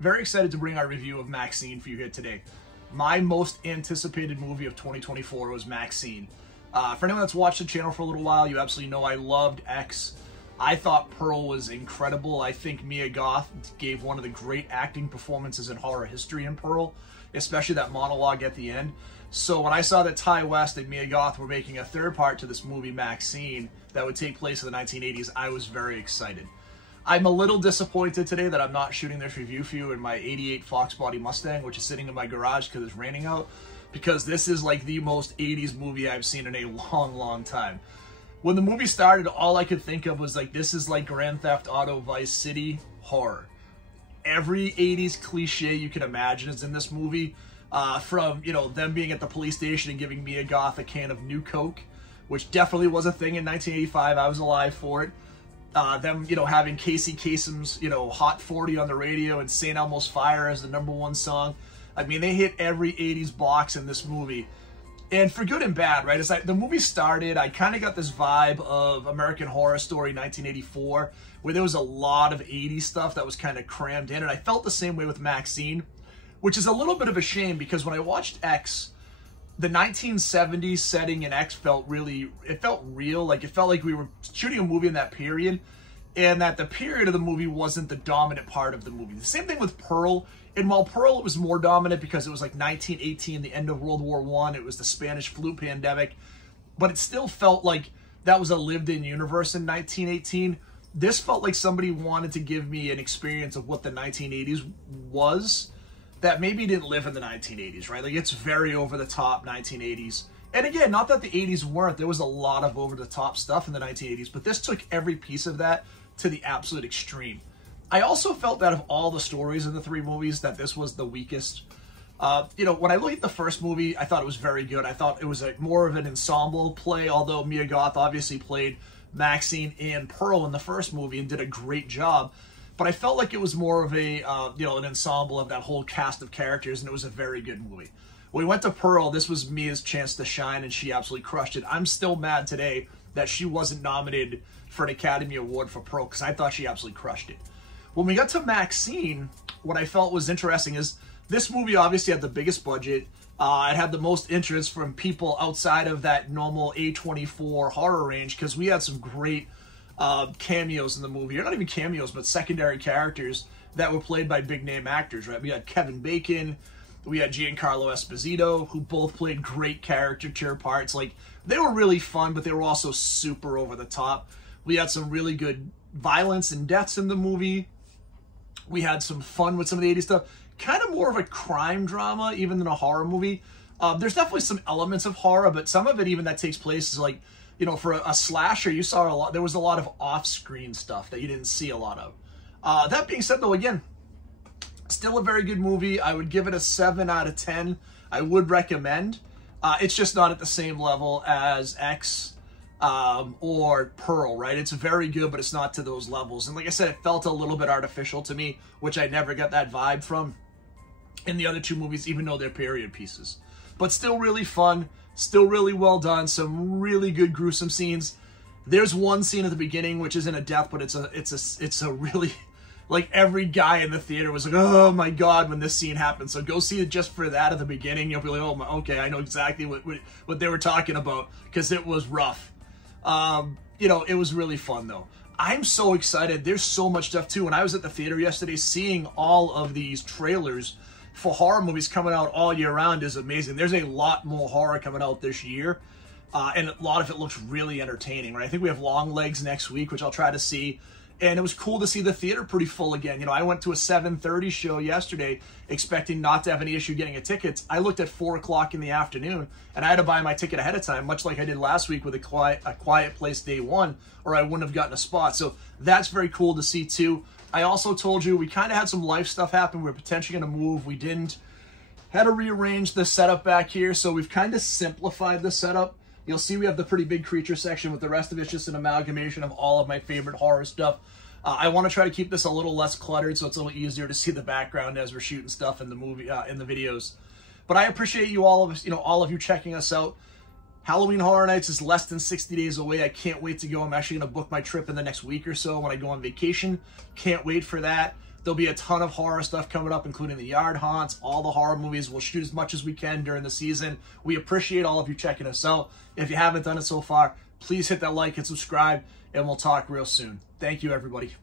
Very excited to bring our review of Maxxxine for you here today. My most anticipated movie of 2024 was Maxxxine. For anyone that's watched the channel for a little while, you absolutely know I loved X. I thought Pearl was incredible. I think Mia Goth gave one of the great acting performances in horror history in Pearl, especially that monologue at the end. So when I saw that Ty West and Mia Goth were making a third part to this movie, Maxxxine, that would take place in the 1980s, I was very excited. I'm a little disappointed today that I'm not shooting this review for you in my 88 Fox Body Mustang, which is sitting in my garage because it's raining out, because this is like the most 80s movie I've seen in a long time. When the movie started, all I could think of was like, this is like Grand Theft Auto Vice City horror. Every 80s cliche you can imagine is in this movie, from, you know, them being at the police station and giving Mia Goth a can of New Coke, which definitely was a thing in 1985. I was alive for it. Them, you know, having Casey Kasem's, you know, Hot 40 on the radio and St. Elmo's Fire as the #1 song. I mean, they hit every 80s box in this movie. And for good and bad, right? As the movie started, I kind of got this vibe of American Horror Story 1984, where there was a lot of 80s stuff that was kind of crammed in. And I felt the same way with Maxxxine, which is a little bit of a shame because when I watched X, the 1970s setting in X felt really, it felt real. Like, it felt like we were shooting a movie in that period, and that the period of the movie wasn't the dominant part of the movie. The same thing with Pearl. And while Pearl, it was more dominant because it was like 1918, the end of World War I, it was the Spanish flu pandemic, but it still felt like that was a lived-in universe in 1918. This felt like somebody wanted to give me an experience of what the 1980s was, that maybe didn't live in the 1980s, right? Like, it's very over-the-top 1980s. And again, not that the 80s weren't. There was a lot of over-the-top stuff in the 1980s, but this took every piece of that to the absolute extreme. I also felt that of all the stories in the three movies, that this was the weakest. You know, when I look at the first movie, I thought it was very good. I thought it was more of an ensemble play, although Mia Goth obviously played Maxxxine and Pearl in the first movie and did a great job. But I felt like it was more of a, you know, an ensemble of that whole cast of characters, and it was a very good movie. When we went to Pearl, this was Mia's chance to shine, and she absolutely crushed it. I'm still mad today that she wasn't nominated for an Academy Award for Pearl, because I thought she absolutely crushed it. When we got to Maxxxine, what I felt was interesting is this movie obviously had the biggest budget. It had the most interest from people outside of that normal A24 horror range, because we had some great cameos in the movie, or not even cameos, but secondary characters that were played by big name actors, right? We had Kevin Bacon, we had Giancarlo Esposito, who both played great caricature parts. Like, they were really fun, but they were also super over the top. We had some really good violence and deaths in the movie. We had some fun with some of the 80s stuff. Kind of more of a crime drama, even than a horror movie. There's definitely some elements of horror, but some of it even that takes place is like, you know, for a slasher, you saw a lot. There was a lot of off-screen stuff that you didn't see a lot of. That being said, though, again, still a very good movie. I would give it a 7 out of 10. I would recommend. It's just not at the same level as X or Pearl, right? It's very good, but it's not to those levels. And like I said, it felt a little bit artificial to me, which I never got that vibe from in the other two movies, even though they're period pieces. But still really fun. Still really well done. Some really good gruesome scenes. There's one scene at the beginning which isn't a death, but it's a really, like, every guy in the theater was like, oh my god, when this scene happened. So go see it just for that at the beginning. You'll be like, oh my, okay, I know exactly what they were talking about, because it was rough. You know, it was really fun though. I'm so excited. There's so much stuff too. When I was at the theater yesterday, seeing all of these trailers for horror movies coming out all year round is amazing. There's a lot more horror coming out this year, and a lot of it looks really entertaining, right? I think we have Long Legs next week, which I'll try to see, and it was cool to see the theater pretty full again. You know, I went to a 7:30 show yesterday expecting not to have any issue getting a ticket. I looked at 4 o'clock in the afternoon, and I had to buy my ticket ahead of time, much like I did last week with a Quiet Place Day 1, or I wouldn't have gotten a spot. So that's very cool to see too. I also told you we kind of had some life stuff happen. We were potentially going to move. We didn't. Had to rearrange the setup back here, so we've kind of simplified the setup. You'll see we have the pretty big creature section, with the rest of it's just an amalgamation of all of my favorite horror stuff. I want to try to keep this a little less cluttered, so it's a little easier to see the background as we're shooting stuff in the movie, in the videos. But I appreciate you all of you checking us out. Halloween Horror Nights is less than 60 days away. I can't wait to go. I'm actually going to book my trip in the next week or so when I go on vacation. Can't wait for that. There'll be a ton of horror stuff coming up, including the yard haunts, all the horror movies. We'll shoot as much as we can during the season. We appreciate all of you checking us out. If you haven't done it so far, please hit that like and subscribe, and we'll talk real soon. Thank you, everybody.